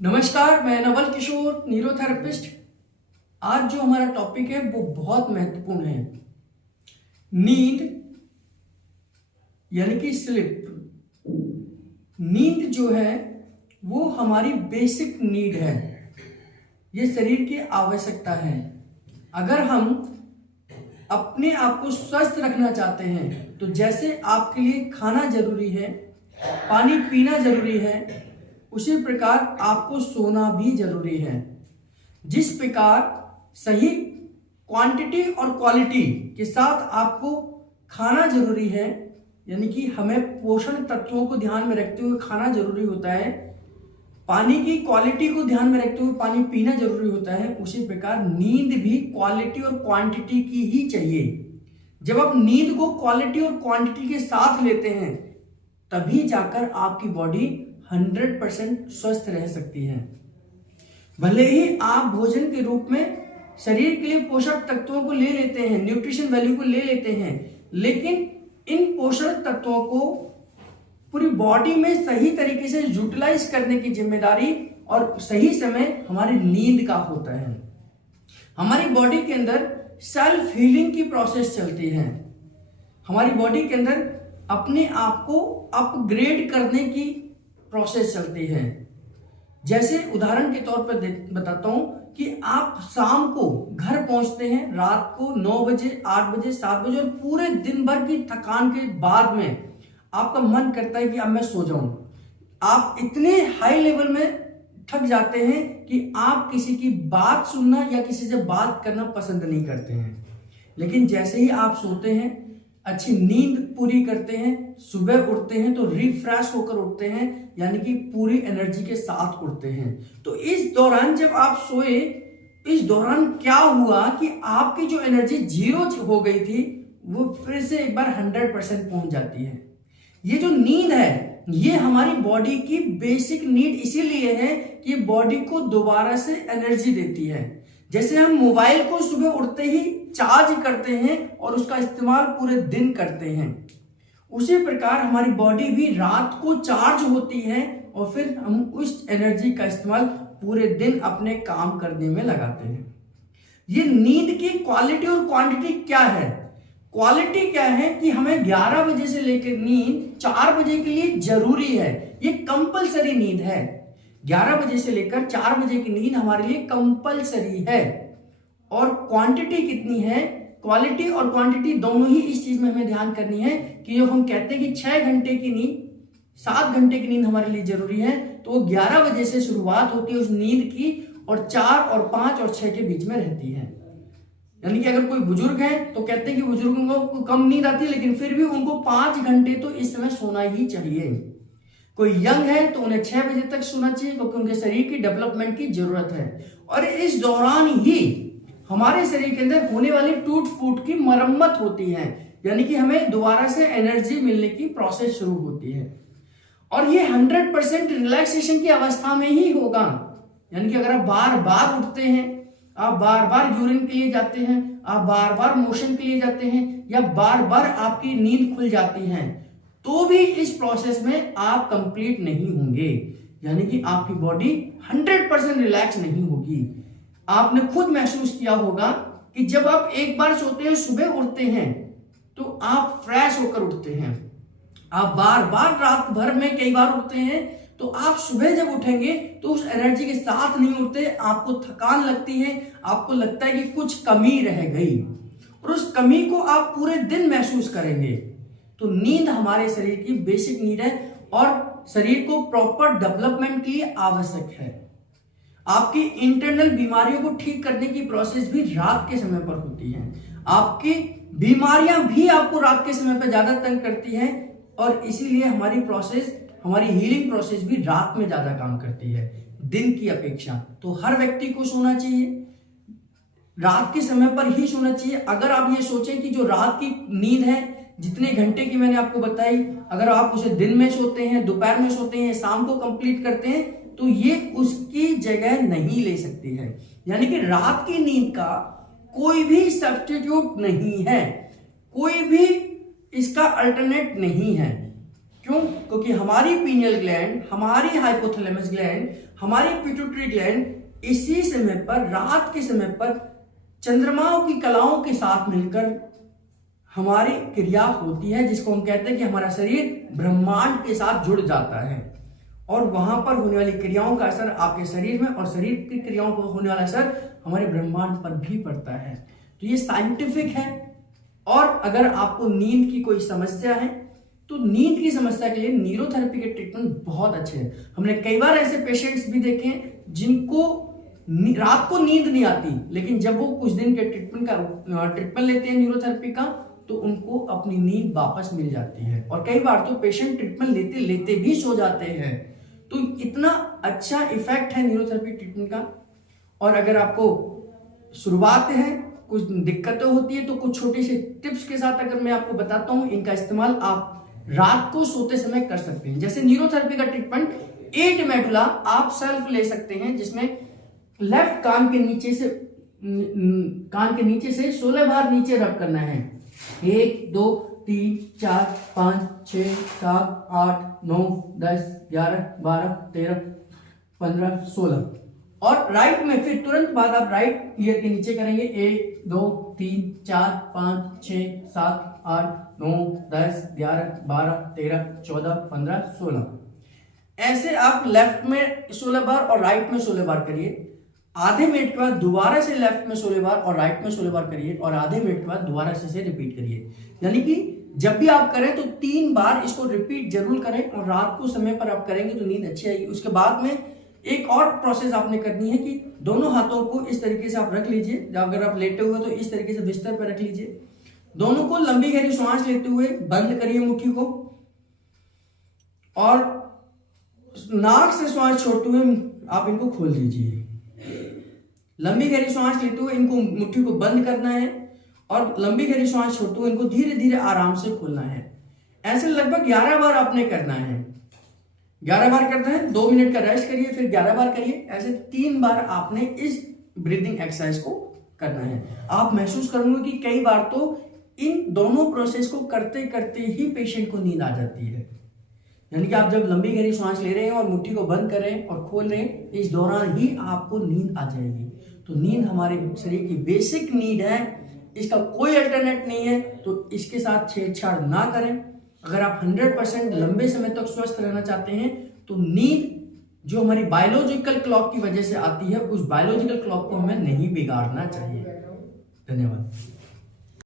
नमस्कार, मैं नवल किशोर, न्यूरोथेरेपिस्ट। आज जो हमारा टॉपिक है वो बहुत महत्वपूर्ण है। नींद यानी कि स्लीप। नींद जो है वो हमारी बेसिक नीड है, ये शरीर की आवश्यकता है। अगर हम अपने आप को स्वस्थ रखना चाहते हैं तो जैसे आपके लिए खाना जरूरी है, पानी पीना जरूरी है, उसी प्रकार आपको सोना भी जरूरी है। जिस प्रकार सही क्वांटिटी और क्वालिटी के साथ आपको खाना जरूरी है, यानी कि हमें पोषण तत्वों को ध्यान में रखते हुए खाना जरूरी होता है, पानी की क्वालिटी को ध्यान में रखते हुए पानी पीना जरूरी होता है, उसी प्रकार नींद भी क्वालिटी और क्वांटिटी की ही चाहिए। जब आप नींद को क्वालिटी और क्वांटिटी के साथ लेते हैं तभी जाकर आपकी बॉडी 100% स्वस्थ रह सकती है। भले ही आप भोजन के रूप में शरीर के लिए पोषक तत्वों को ले लेते हैं, न्यूट्रिशन वैल्यू को ले लेते हैं, लेकिन इन पोषक तत्वों को पूरी बॉडी में सही तरीके से यूटिलाइज करने की जिम्मेदारी और सही समय हमारी नींद का होता है। हमारी बॉडी के अंदर सेल्फ हीलिंग की प्रोसेस चलती है। हमारी बॉडी के अंदर अपने आप को अपग्रेड करने की प्रोसेस चलती है। जैसे उदाहरण के तौर पर बताता हूं कि आप शाम को घर पहुंचते हैं, रात को 9 बजे, 8 बजे, 7 बजे, और पूरे दिन भर की थकान के बाद में आपका मन करता है कि अब मैं सो जाऊं। आप इतने हाई लेवल में थक जाते हैं कि आप किसी की बात सुनना या किसी से बात करना पसंद नहीं करते हैं। लेकिन जैसे ही आप सोते हैं, अच्छी नींद पूरी करते हैं, सुबह उठते हैं तो रिफ्रेश होकर उठते हैं, यानी कि पूरी एनर्जी के साथ उठते हैं। तो इस दौरान जब आप सोए, इस दौरान क्या हुआ कि आपकी जो एनर्जी 0 हो गई थी वो फिर से एक बार 100% पहुंच जाती है। ये जो नींद है ये हमारी बॉडी की बेसिक नीड इसीलिए है कि बॉडी को दोबारा से एनर्जी देती है। जैसे हम मोबाइल को सुबह उठते ही चार्ज करते हैं और उसका इस्तेमाल पूरे दिन करते हैं, उसी प्रकार हमारी बॉडी भी रात को चार्ज होती है और फिर हम उस एनर्जी का इस्तेमाल पूरे दिन अपने काम करने में लगाते हैं। ये नींद की क्वालिटी और क्वांटिटी क्या है? क्वालिटी क्या है कि हमें 11 बजे से लेकर नींद 4 बजे के लिए जरूरी है। ये कंपलसरी नींद है। 11 बजे से लेकर 4 बजे की नींद हमारे लिए कंपलसरी है। और क्वांटिटी कितनी है? क्वालिटी और क्वांटिटी दोनों ही इस चीज में हमें ध्यान करनी है कि जो हम कहते हैं कि 6 घंटे की नींद, 7 घंटे की नींद हमारे लिए जरूरी है, तो वो 11 बजे से शुरुआत होती है उस नींद की और 4 और 5 और 6 के बीच में रहती है। यानी कि अगर कोई बुजुर्ग है तो कहते हैं कि बुजुर्गों को कम नींद आती है, लेकिन फिर भी उनको 5 घंटे तो इस समय सोना ही चाहिए। कोई यंग है तो उन्हें 6 बजे तक सोना चाहिए, क्योंकि उनके शरीर की डेवलपमेंट की जरूरत है। और इस दौरान ही हमारे शरीर के अंदर होने वाली टूट फूट की मरम्मत होती है, यानी कि हमें दोबारा से एनर्जी मिलने की प्रोसेस शुरू होती है। और ये 100% रिलैक्सेशन की अवस्था में ही होगा। यानी कि अगर आप बार बार उठते हैं, आप बार बार यूरिन के लिए जाते हैं, आप बार बार मोशन के लिए जाते हैं, या बार बार आपकी नींद खुल जाती है, तो भी इस प्रोसेस में आप कंप्लीट नहीं होंगे। यानी कि आपकी बॉडी 100% रिलैक्स नहीं होगी। आपने खुद महसूस किया होगा कि जब आप एक बार सोते हैं, सुबह उठते हैं तो आप फ्रेश होकर उठते हैं। आप बार बार रात भर में कई बार उठते हैं, तो आप सुबह जब उठेंगे तो उस एनर्जी के साथ नहीं उठते, आपको थकान लगती है, आपको लगता है कि कुछ कमी रह गई, और उस कमी को आप पूरे दिन महसूस करेंगे। तो नींद हमारे शरीर की बेसिक नीड है और शरीर को प्रॉपर डेवलपमेंट के लिए आवश्यक है। आपकी इंटरनल बीमारियों को ठीक करने की प्रोसेस भी रात के समय पर होती है। आपकी बीमारियां भी आपको रात के समय पर ज्यादा तंग करती हैं, और इसीलिए हमारी प्रोसेस, हमारी हीलिंग प्रोसेस भी रात में ज्यादा काम करती है दिन की अपेक्षा। तो हर व्यक्ति को सोना चाहिए, रात के समय पर ही सोना चाहिए। अगर आप ये सोचें कि जो रात की नींद है, जितने घंटे की मैंने आपको बताई, अगर आप उसे दिन में सोते हैं, दोपहर में सोते हैं, शाम को कंप्लीट करते हैं, तो ये उसकी जगह नहीं ले सकती है। यानी कि रात की नींद का कोई भी सब्स्टिट्यूट नहीं है, कोई भी इसका अल्टरनेट नहीं है। क्यों? क्योंकि हमारी पीनियल ग्लैंड, हमारी हाइपोथैलेमस ग्लैंड, हमारी पिट्यूटरी ग्लैंड इसी समय पर, रात के समय पर चंद्रमाओं की कलाओं के साथ मिलकर हमारी क्रिया होती है, जिसको हम कहते हैं कि हमारा शरीर ब्रह्मांड के साथ जुड़ जाता है और वहां पर होने वाली क्रियाओं का असर आपके शरीर में और शरीर की क्रियाओं पर होने वाला असर हमारे ब्रह्मांड पर भी पड़ता है। तो ये साइंटिफिक है। और अगर आपको नींद की कोई समस्या है तो नींद की समस्या के लिए न्यूरोथेरेपी के ट्रीटमेंट बहुत अच्छे हैं। हमने कई बार ऐसे पेशेंट्स भी देखे हैं जिनको रात को नींद नहीं आती, लेकिन जब वो कुछ दिन के ट्रीटमेंट लेते हैं न्यूरोथेरेपी का तो उनको अपनी नींद वापस मिल जाती है। और कई बार तो पेशेंट ट्रीटमेंट लेते लेते भी सो जाते हैं। तो इतना अच्छा इफेक्ट है न्यूरोथेरेपी ट्रीटमेंट का। और अगर आपको शुरुआत है, कुछ दिक्कतें होती है, तो कुछ छोटे से टिप्स के साथ अगर मैं आपको बताता हूं, इनका इस्तेमाल आप रात को सोते समय कर सकते हैं। जैसे न्यूरोथेरेपी का ट्रीटमेंट 8 मेडुला आप सेल्फ ले सकते हैं, जिसमें लेफ्ट कान के नीचे से 16 बार नीचे रब करना है। 1 2 3 4 5 6 7 8 9 10 11 12 13 15 16 और राइट में फिर तुरंत बाद आप राइट ईयर के नीचे करेंगे। 1 2 3 4 5 6 7 8 9 10 11 12 13 14 15 16 ऐसे आप लेफ्ट में 16 बार और राइट में 16 बार करिए। आधे मिनट के बाद दोबारा से लेफ्ट में 16 बार और राइट में 16 बार करिए और आधे मिनट के बाद दोबारा से रिपीट करिए। यानी कि जब भी आप करें तो 3 बार इसको रिपीट जरूर करें और रात को समय पर आप करेंगे तो नींद अच्छी आएगी। उसके बाद में एक और प्रोसेस आपने करनी है कि दोनों हाथों को इस तरीके से आप रख लीजिए। अगर आप लेटे हुए तो इस तरीके से बिस्तर पर रख लीजिए। दोनों को लंबी गहरी सांस लेते हुए बंद करिए मुट्ठी को और नाक से श्वास छोड़ते हुए आप इनको खोल दीजिए। लंबी गहरी सांस लेते हुए इनको मुट्ठी को बंद करना है और लंबी गहरी सांस छोड़ते हुए इनको धीरे धीरे आराम से खोलना है। ऐसे लगभग 11 बार आपने करना है। 11 बार करना है, 2 मिनट का रेस्ट करिए, फिर 11 बार करिए। ऐसे 3 बार आपने इस ब्रीदिंग एक्सरसाइज को करना है। आप महसूस करेंगे कि कई बार तो इन दोनों प्रोसेस को करते करते ही पेशेंट को नींद आ जाती है। यानी कि आप जब लंबी गहरी सांस ले रहे हैं और मुट्ठी को बंद कर रहे हैं और खोल रहे हैं, इस दौरान ही आपको नींद आ जाएगी। तो नींद हमारे शरीर की बेसिक नीड है, इसका कोई अल्टरनेट नहीं है। तो इसके साथ छेड़छाड़ ना करें। अगर आप 100% लंबे समय तक स्वस्थ रहना चाहते हैं तो नींद जो हमारी बायोलॉजिकल क्लॉक की वजह से आती है, उस बायोलॉजिकल क्लॉक को हमें नहीं बिगाड़ना चाहिए। धन्यवाद।